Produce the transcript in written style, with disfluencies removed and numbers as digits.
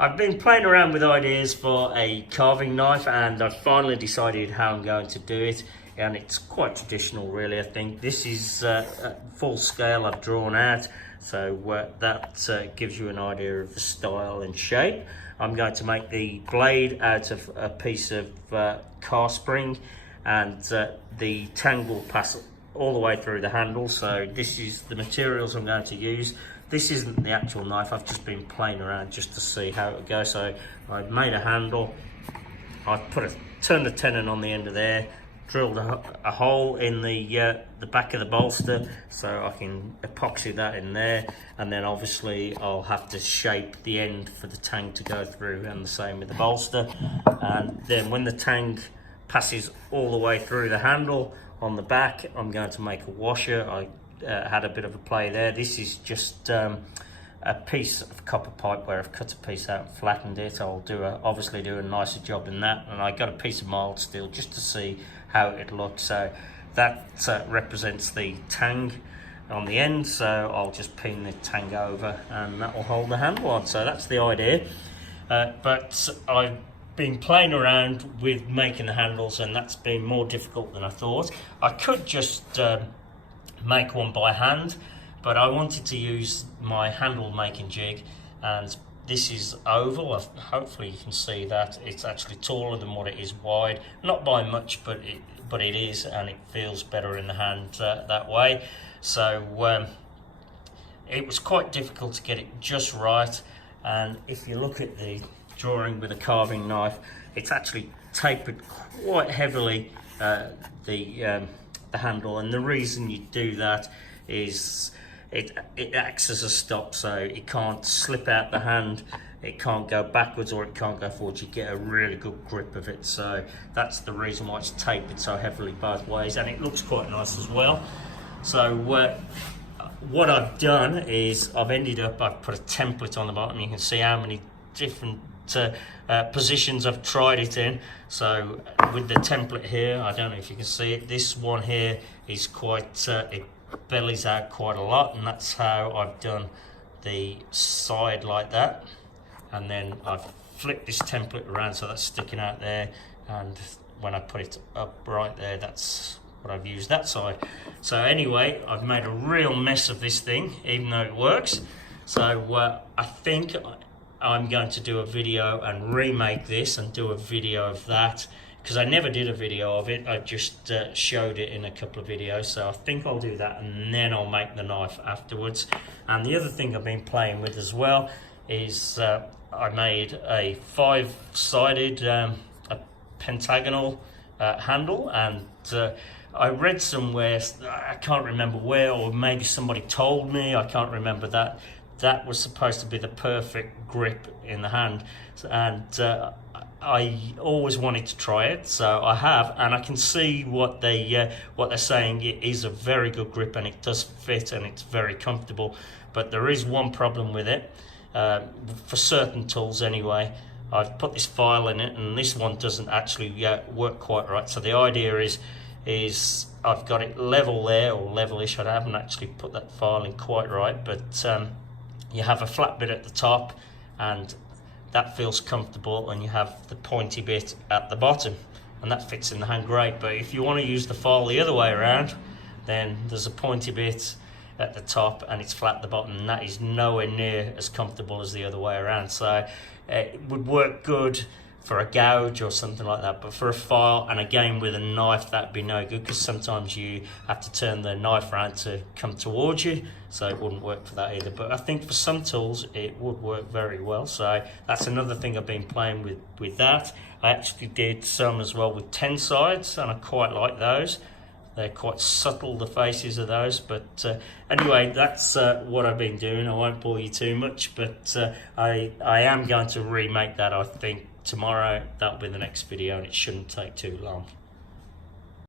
I've been playing around with ideas for a carving knife, and I've finally decided how I'm going to do it, and it's quite traditional really. I think this is full scale I've drawn out, so that gives you an idea of the style and shape. I'm going to make the blade out of a piece of car spring, and the tang will pass all the way through the handle. So this is the materials I'm going to use. This isn't the actual knife, I've just been playing around just to see how it would go. So I've made a handle, I've turned the tenon on the end of there, drilled a hole in the back of the bolster so I can epoxy that in there, and then obviously I'll have to shape the end for the tang to go through, and the same with the bolster. And then when the tang passes all the way through the handle on the back, I'm going to make a washer. I had a bit of a play there. This is just a piece of copper pipe where I've cut a piece out and flattened it. I'll obviously do a nicer job than that, and I got a piece of mild steel just to see how it looks. So that represents the tang on the end, so I'll just pin the tang over and that will hold the handle on. So that's the idea, but I've been playing around with making the handles, and that's been more difficult than I thought. I could just make one by hand, but I wanted to use my handle making jig, and this is oval. Hopefully you can see that it's actually taller than what it is wide, not by much, but it is, and it feels better in the hand that way. So it was quite difficult to get it just right, and if you look at the drawing with a carving knife, it's actually tapered quite heavily, the handle, and the reason you do that is it acts as a stop, so it can't slip out the hand, it can't go backwards or it can't go forwards. You get a really good grip of it, so that's the reason why it's tapered so heavily both ways, and it looks quite nice as well. So what I've done is I've put a template on the bottom. You can see how many different positions I've tried it in. So with the template here, I don't know if you can see it, this one here is quite it bellies out quite a lot, and that's how I've done the side like that, and then I've flipped this template around so that's sticking out there, and when I put it up right there, that's what I've used that side. So anyway, I've made a real mess of this thing, even though it works. So I think I'm going to do a video and remake this and do a video of that, because I never did a video of it. I just showed it in a couple of videos. So I think I'll do that, and then I'll make the knife afterwards. And the other thing I've been playing with as well is I made a 5-sided a pentagonal handle, and I read somewhere, I can't remember where, or maybe somebody told me, I can't remember, that was supposed to be the perfect grip in the hand, and I always wanted to try it, so I have, and I can see what they're saying. It is a very good grip, and it does fit, and it's very comfortable. But there is one problem with it, for certain tools anyway. I've put this file in it, and this one doesn't actually work quite right. So the idea is I've got it level there, or levelish. I haven't actually put that file in quite right, but you have a flat bit at the top, and that feels comfortable, and you have the pointy bit at the bottom, and that fits in the hand great. But if you want to use the file the other way around, then there's a pointy bit at the top and it's flat at the bottom, and that is nowhere near as comfortable as the other way around. So it would work good for a gouge or something like that, but for a file, and again with a knife, that'd be no good, because sometimes you have to turn the knife around to come towards you, so it wouldn't work for that either. But I think for some tools it would work very well, so that's another thing I've been playing with that. I actually did some as well with 10 sides, and I quite like those. They're quite subtle, the faces of those, but anyway, that's what I've been doing. I won't bore you too much, but I am going to remake that, I think, tomorrow. That'll be the next video, and it shouldn't take too long.